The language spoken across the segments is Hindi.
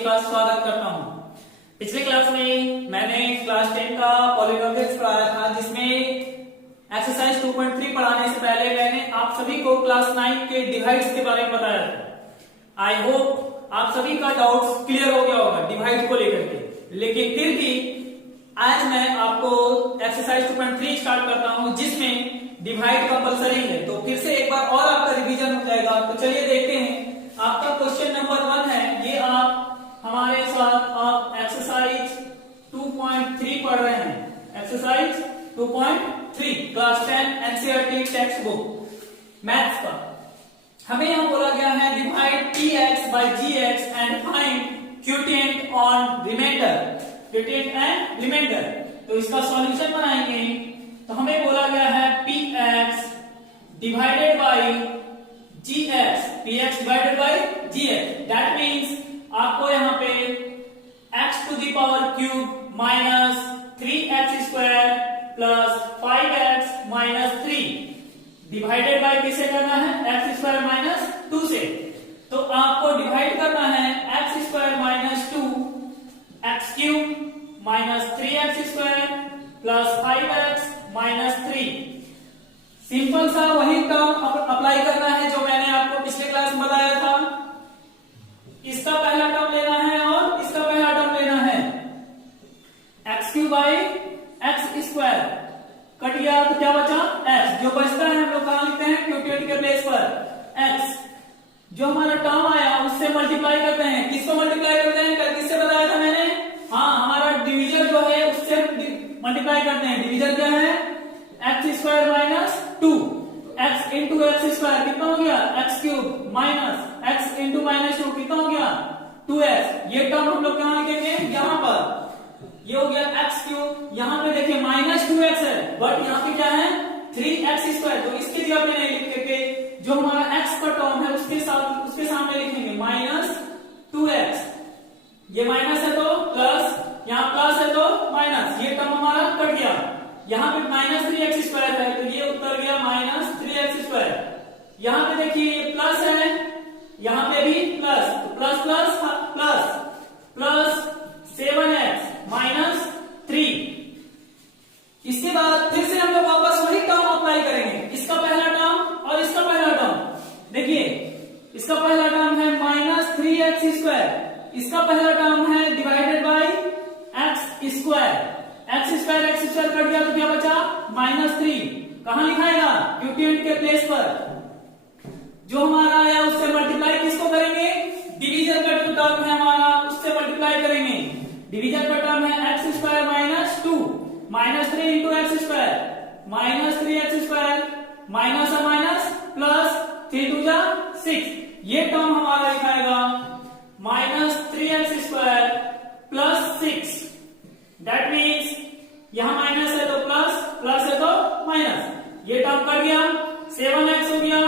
का स्वागत करता हूं। पिछले क्लास में मैंने क्लास 10 का पॉलिनोमियल्स पढ़ाया था, जिसमें एक्सरसाइज 2.3 पढ़ाने से पहले मैंने आप सभी को क्लास 9 के डिवाइड्स के बारे में बताया था। आई होप आप सभी का डाउट्स क्लियर हो गया होगा डिवाइड को लेकर के। लेकिन फिर भी आज मैं आपको एक्सरसाइज 2.3 स्टार्ट करता हूं, जिसमें डिवाइड कंपलसरी है। तो फिर से एक बार और आपका रिवीजन हो जाएगा। तो चलिए देखते हैं। आपका क्वेश्चन नंबर 1 है, ये आप हमारे साथ आप एक्सरसाइज 2.3 पढ़ रहे हैं। Exercise 2.3 class 10 NCERT textbook maths का। हमें यहां बोला गया है divide px by gx and find quotient on remainder. Quotient and remainder, तो इसका सॉल्यूशन बनाएंगे। तो हमें बोला गया है px divided by gx, px divided by gx, that means आपको यहाँ पे x to the power cube minus 3x square plus 5x minus 3 divided by किसे करना है, x स्क्वायर माइनस 2 से। तो आपको डिवाइड करना है x square minus 2 x cube minus 3x square plus 5x minus 3। Simple सा वही टर्म अप्लाई करना है जो मैंने आपको पिछले क्लास में बताया था। इसका पहला टर्म लेना है और इसका पहला टर्म लेना है। X cube by x square cut गया तो क्या बचा, x। जो बचता है हम लोग कहां लिखते हैं, क्वोटिएंट के प्लेस पर x। जो हमारा टर्म आया उससे मल्टीप्लाई करते हैं। किसको मल्टीप्लाई करते हैं, कल किससे बताया था मैंने, हाँ हमारा डिवीजर जो है उससे मल्टीप्लाई करते हैं। डिवीजर क्या है, x square minus 2, x into x square कितना हो गया, x cube minus x into minus 2 कितना हो गया, 2x। ये टर्म हम लोग कहां लिखेंगे, यहां पर। ये हो गया x क्यूब, यहां पे देखिए माइनस 2x है, बट यहां पे क्या है 3x स्क्वायर। तो इसकी जगह पे नहीं लिख के जो हमारा x का टर्म है उसके साथ उसके सामने लिखेंगे माइनस 2x। ये माइनस है तो प्लस, यहाँ प्लस है तो माइनस, ये टर्म हमारा कट गया। यहाँ पे माइनस 3x स्क्वायर है तो ये उत्तर गया माइनस 3x स्क्वायर। यहाँ पे देखिए ये प्लस है, यहाँ पे भी प्लस, तो plus plus plus plus 7x minus 3। इसके बाद फिर से हम लोग वापस वही टर्म अप्लाई करेंगे। इसका पहला टर्म और इसका पहला टर्म देखिए, इसका पहला टर्म है माइनस 3x स्क्वायर, इसका पहला टर्म है divided by x square. X square cut गया तो क्या बचा, माइनस 3। कहां लिखाएगा, क्वोटिएंट के प्लेस पर। जो हमारा आया उससे मल्टीप्लाई किसको करेंगे, डिवीजन का जो टर्म है हमारा उससे मल्टीप्लाई करेंगे। डिवीजन का टर्म है x square minus 2 minus 3 into x square minus 3x square minus और माइनस प्लस 3 2 जा 6। ये टर्म हमारा लिखाएगा minus 3x square plus 6। That means यहां माइनस है तो प्लस, प्लस है तो माइनस। ये टर्म कट गया, 7x हो गया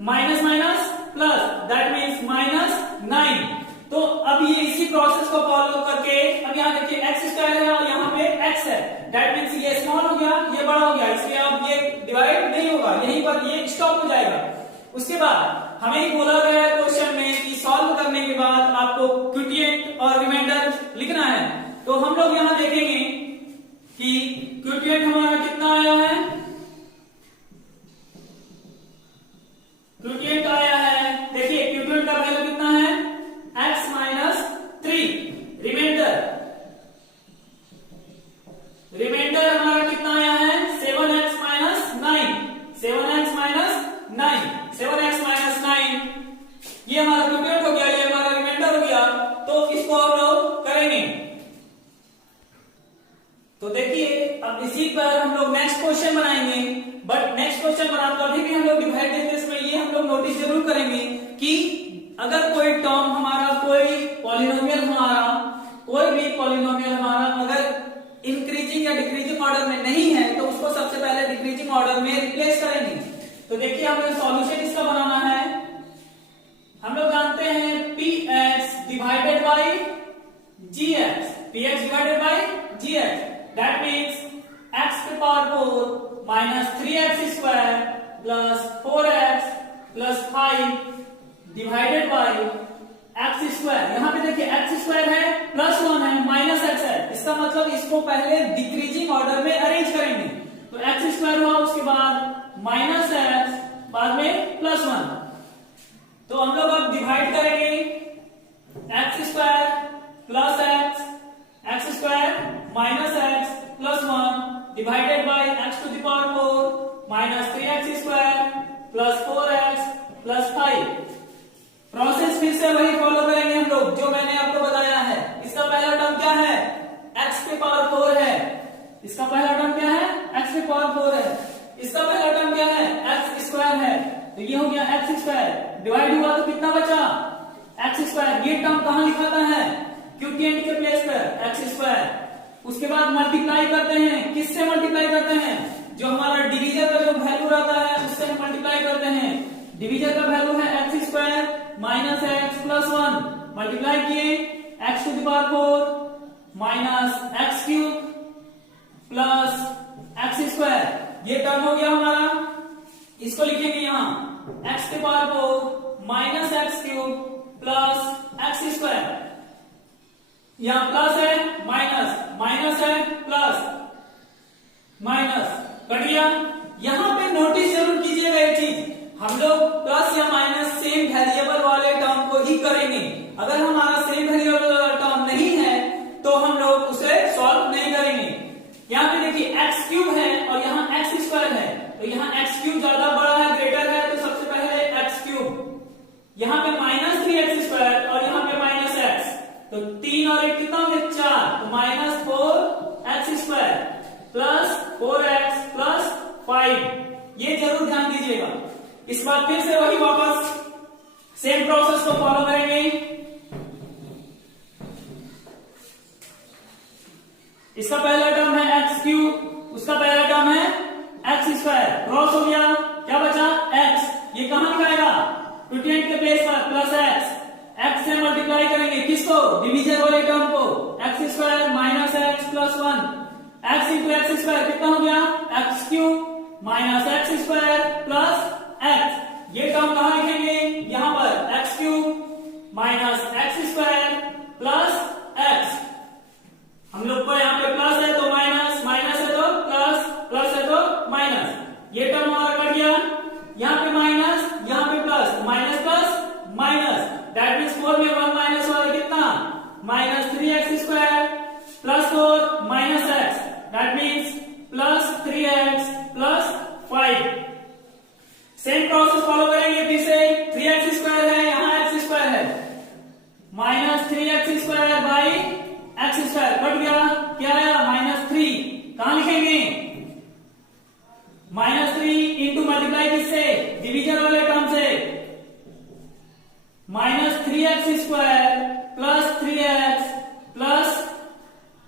minus minus plus, that means minus 9। तो अब ये इसी प्रोसेस को फॉलो करके अब यहां देखिए x स्क्वायर है और यहां पे x है, दैट मीन्स ये स्मॉल हो गया ये बड़ा हो गया, इसलिए अब ये डिवाइड नहीं होगा, यहीं पर ये स्टॉप हो जाएगा। उसके बाद हमें बोला गया है क्वेश्चन में कि सॉल्व करने के बाद आपको क्वोटिएंट और रिमाइंडर लिखना है। तो हम लोग यहां देखेंगे कि क्वोटिएंट हमारा कितना आया है, क्वोटिएंट आया है, देखिए क्वोटिएंट का वैल्यू कितना है, x माइनस 3। रिमाइंडर हमारा कितना आया है, 7x minus 9, 7x minus 9, 7x minus 9। ये हमारा क्वोटिएंट हो गया, ये हमारा रिमाइंडर हो गया। तो इसको हम लोग करेंगे। तो देखिए अब इसी पर हम लोग नेक्स्ट क्वेश्चन बनाएंगे, बट नेक्स्ट क्वेश्चन बनाते अभी भी हम लोग डिवाइड देते इसमें ये हम लोग नोटिस जरूर करेंगे कि अगर कोई टर्म हमारा, कोई पॉलिनोमियल हमारा, कोई भी पॉलिनोमियल हमारा अगर इंक्रीजिंग या डिक्रीजिंग ऑर्डर में नहीं है तो उसको सबसे पहले डिक्रीजिंग ऑर्डर में रिप्लेस करेंगे। तो देखिए हमें सॉल्यूशन इसका बनाना है। हम लोग जानते हैं px divided by gx, px divided by gx, that means x to power 4 minus 3x square plus 4x plus 5 divided by x square. यहां पे देखिए x इसको पहले डिक्रीजिंग ऑर्डर में अरेंज करेंगे। तो एक्स स्क्वायर हुआ, उसके बाद माइनस एक्स, बाद में प्लस 1। तो हम लोग अब डिवाइड करेंगे x square plus x, x square minus x plus 1 divided by x to the power 4 minus 3x square plus 4x plus 5। Process फिर से वही फॉलो करेंगे हम लोग जो मैंने आपको बताया है। इसका पहला टर्म क्या है, x के पावर 4 है। इसका पहला टर्म क्या है, x के पावर 4 है। इसका पहला टर्म क्या है, x स्क्वायर है। तो ये हो गया x स्क्वायर, डिवाइड हुआ तो कितना बचा, x स्क्वायर। ये टर्म कहां लिखाता है, क्यूटिएंट के प्लेस पर x स्क्वायर। उसके बाद मल्टीप्लाई करते हैं, किससे मल्टीप्लाई करते हैं, जो हमारा डिवीजर का जो वैल्यू रहता है उससे हम मल्टीप्लाई करते हैं। डिवीजर का वैल्यू है x square minus x plus 1, multiply किए X to the power 4 minus X cube plus X square. ये टर्म हो गया हमारा। इसको लिखेंगे यहां एक्स के power 4 minus X cube plus X square. यहां प्लस है माइनस, माइनस है प्लस, माइनस कट गया। यहां पे नोटिस जरूर कीजिएगा एक चीज, हम लोग प्लस या माइनस सेम वेरिएबल वाले टर्म को ही करेंगे। अगर हमारा सेम वेरिएबल वाला टर्म नहीं है तो हम लोग उसे सॉल्व नहीं करेंगे। यहाँ पे देखिए एक्स क्यूब है और यहाँ एक्स स्क्वायर है, तो यहाँ एक्स क्यूब ज्यादा बड़ा है, ग्रेटर है, तो सबसे पहले एक्स क्यूब। यहाँ पे माइनस 3x स्क्वायर और यहाँ पे माइनस एक्स, तो 3 और 1 कितना हो गया 4, तो minus 4x square plus 4x plus 5। ये जरूर ध्यान दीजिएगा। इस बार फिर से वही वापस सेम प्रोसेस को फॉलो करेंगे। इसका पहला टर्म है एक्स क्यूब, उसका पहला टर्म है एक्स स्क्वायर, क्रॉस हो गया, क्या बचा एक्स। ये कहां लिखाएगा, क्वोटिएंट के प्लेस पर प्लस एक्स। एक्स से मल्टीप्लाई करेंगे किसको, डिवीजर वाले टर्म को, x square minus x plus 1, x into x square कितना हो गया x cube minus x square plus x. ये टर्म कहां लिखेंगे, यहां पर x cube minus x square plus x. हम लोग को यहाँ पे प्लस है तो माइनस, माइनस है तो प्लस, प्लस है तो माइनस। ये टर्म हमारा कट गया, यहाँ पे माइनस, यहाँ पे plus, minus plus minus, that means 4 में 1 माइनस वाला कितना minus 3x square plus 4 minus x, that means plus 3x plus 5। Same process follow करेंगे फिर से। 3x स्क्वायर है, यहाँ एक्स स्क्वायर है, minus 3x square by x square cut गया, क्या आया माइनस 3। कहां लिखेंगे, माइनस 3 इंटू मल्टीप्लाई किससे, डिवीजन वाले टर्म से, minus 3x square plus 3x plus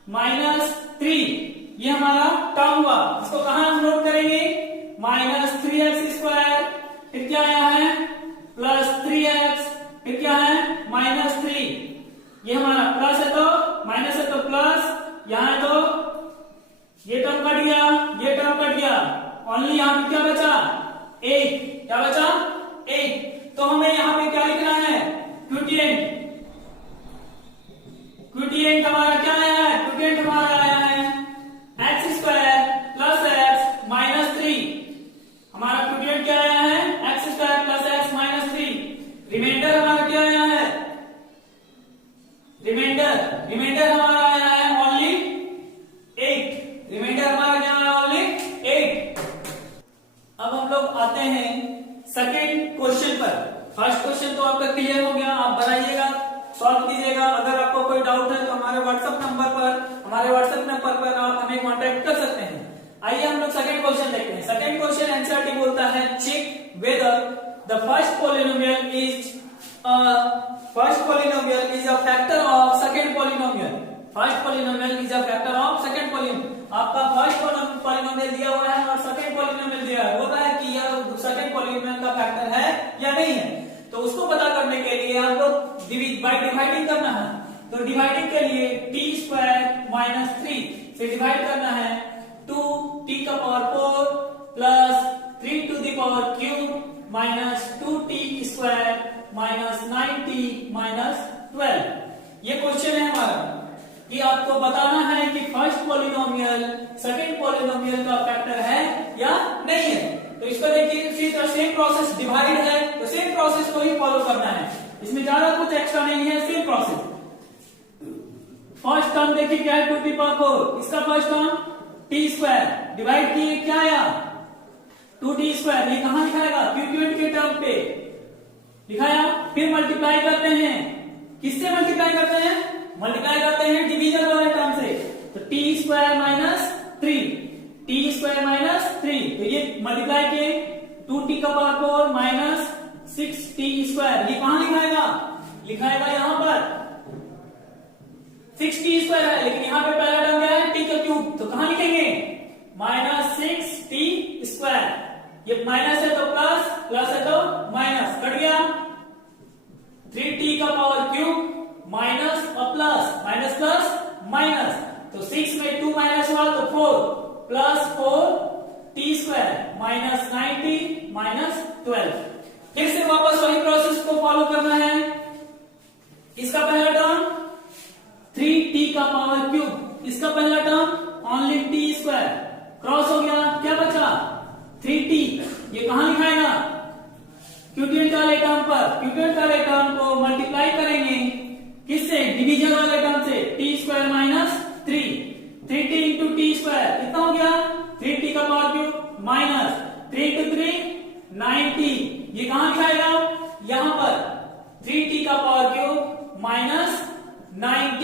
minus 3। ये हमारा टर्म हुआ। इसको कहां हम नोट करेंगे, माइनस 3x स्क्वायर, फिर क्या आया है प्लस 3x, फिर क्या है माइनस 3। ये हमारा प्लस है तो माइनस है तो प्लस, यहां है तो ये टर्म कट गया, ये टर्म कट गया, ओनली यहां पे क्या बचा 8, क्या बचा 8। तो हमें यहां पे क्या लिखना है, क्वोटिएंट। क्वोटिएंट हमारा क्या आया है, क्वोटिएंट हमारा आया है x square plus x minus 3। हमारा क्वोटिएंट क्या आया है, x square plus x minus 3। Remainder हमारा क्या आया है, रिमाइंडर, रिमाइंडर हमारा आया है ओनली 8। रिमाइंडर हमारा क्या आया ओनली 8। अब हम लोग आते हैं सेकेंड क्वेश्चन पर। फर्स्ट क्वेश्चन तो आपका क्लियर हो गया, आप बनाइएगा, सॉल्व कीजिएगा। अगर आपको कोई डाउट है तो हमारे व्हाट्सएप नंबर पर आप हमें कांटेक्ट कर सकते हैं। आइए हम लोग सेकेंड क्वेश्चन देखते हैं। सेकेंड क्वेश्चन एनसीईआरटी बोलता है check whether the first polynomial is a factor of second polynomial. First polynomial is a factor of second polynomial. आपका फर्स्ट पॉलिनोमियल दिया हुआ है और सेकंड पॉलिनोमियल दिया है, बोल रहा है कि यह सेकंड पॉलिनोमियल का फैक्टर है या नहीं है। तो उसको पता करने के लिए हम लोग बाय डिवाइडिंग करना है। तो डिवाइडिंग के लिए टी स्क्वायर माइनस 3 से डिवाइड करना है 2t का पावर 4 प्लस 3 to the power cube minus 2t square minus 9t minus 12। ये क्वेश्चन है हमारा। कि आपको बताना है कि फर्स्ट पॉलिनोमियल सेकंड पॉलिनोमियल का फैक्टर है या नहीं है। तो इसको देखिए, इसी तरह सेम प्रोसेस, डिवाइड है तो सेम प्रोसेस को ही फॉलो करना है, इसमें ज्यादा कुछ एक्स्ट्रा नहीं है, सेम प्रोसेस। फर्स्ट टर्म देखिए क्या है, 2t⁴, इसका फर्स्ट टर्म t², डिवाइड किए क्या आया 2t², ये कहां लिखाएगा, क्यूक्यूएंट के टर्म पे लिखाया। फिर मल्टीप्लाई करते हैं, किससे मल्टीप्लाई करते हैं, मल्टीप्लाई करते हैं डिवीजन वाले टर्म से, तो t² - 3, तो ये मल्टीप्लाई किए 2t⁴ माइनस 6t², ये कहां लिखाएगा यहां पर 6t² है, लेकिन यहां पे पहला टर्म क्या है t⁵, तो कहां लिखेंगे -6t², ये माइनस है तो प्लस, प्लस है तो माइनस, कट गया 3t³ माइनस और प्लस, माइनस प्लस माइनस, तो 6 में 2 माइनस हुआ तो 4 plus 4t² minus 9t minus 12। फिर से वापस वही प्रोसेस को फॉलो करना है। इसका पहला टर्म 3t³, इसका पहला टर्म ओनली t², क्रॉस हो गया, क्या बचा 3t, ये कहां लिखाएगा क्यूक्यूएंट वाले टर्म पर, क्यूक्यूएंट वाले टर्म को मल्टीप्लाई करेंगे किससे, डिवीजन वाले टर्म से, t² minus 3, 3t into t², कितना हो गया 3t³ माइनस 3 इंटू 3 9t, ये कहां लिखाएगा यहां पर 3t³ माइनस 9t,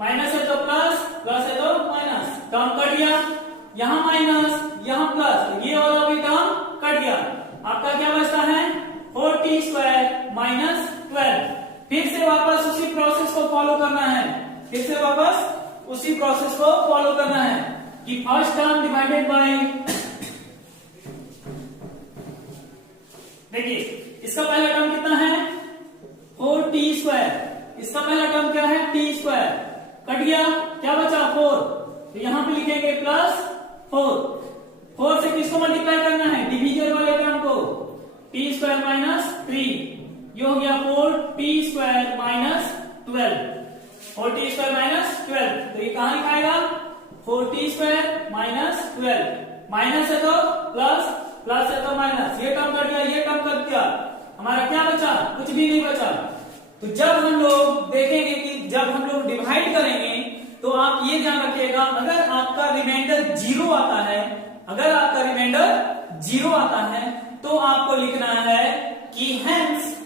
माइनस है तो प्लस, प्लस है तो माइनस, टर्म कट गया, यहां माइनस यहां प्लस, ये वाला भी टर्म कट गया, आपका क्या बचता है 4t² माइनस 12। फिर से वापस उसी प्रोसेस को फॉलो करना है, फिर से वापस उसी प्रोसेस को फॉलो करना है कि फर्स्ट टर्म डिवाइडेड बाय, देखिए इसका पहला टर्म कितना है 4t², इसका पहला टर्म क्या है t², कट गया, क्या बचा 4, तो यहां पे लिखेंगे प्लस 4 से किसको मल्टीप्लाई करना है, डिवीजन वाले टर्म को, t² माइनस 3, ये हो गया 4t² माइनस 12, 4t² माइनस 12, तो ये कहां लिखाएगा 4t² माइनस 12, माइनस है तो प्लस, प्लस है तो माइनस, ये टर्म कट गया, ये टर्म कट गया, हमारा क्या बचा, कुछ भी नहीं बचा। तो जब हम लोग देखेंगे कि जब हम लोग डिवाइड करेंगे तो आप ये ध्यान रखिएगा, अगर आपका रिमाइंडर 0 आता है, अगर आपका रिमाइंडर 0 आता है तो आपको लिखना है कि हेंस,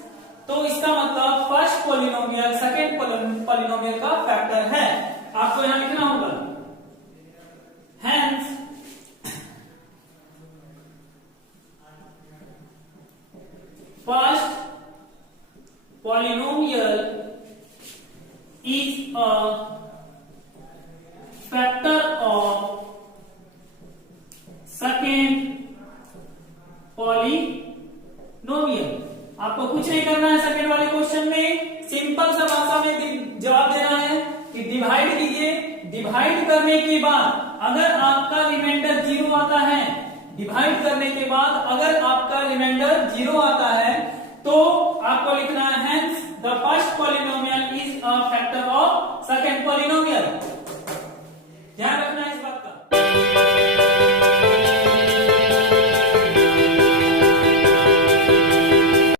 तो इसका मतलब फर्स्ट पॉलिनोमियल सेकंड पॉलिनोमियल का फैक्टर है, आपको यहां लिखना होगा hence first polynomial is a factor of second polynomial। आपको कुछ नहीं करना है सेकंड वाले क्वेश्चन में, सिंपल सा भाषा में जवाब देना है कि डिवाइड कीजिए, डिवाइड करने के बाद अगर आपका रिमाइंडर 0 आता है, डिवाइड करने के बाद अगर आपका रिमाइंडर 0 आता है तो आपको लिखना है hence the first polynomial is a factor of second polynomial.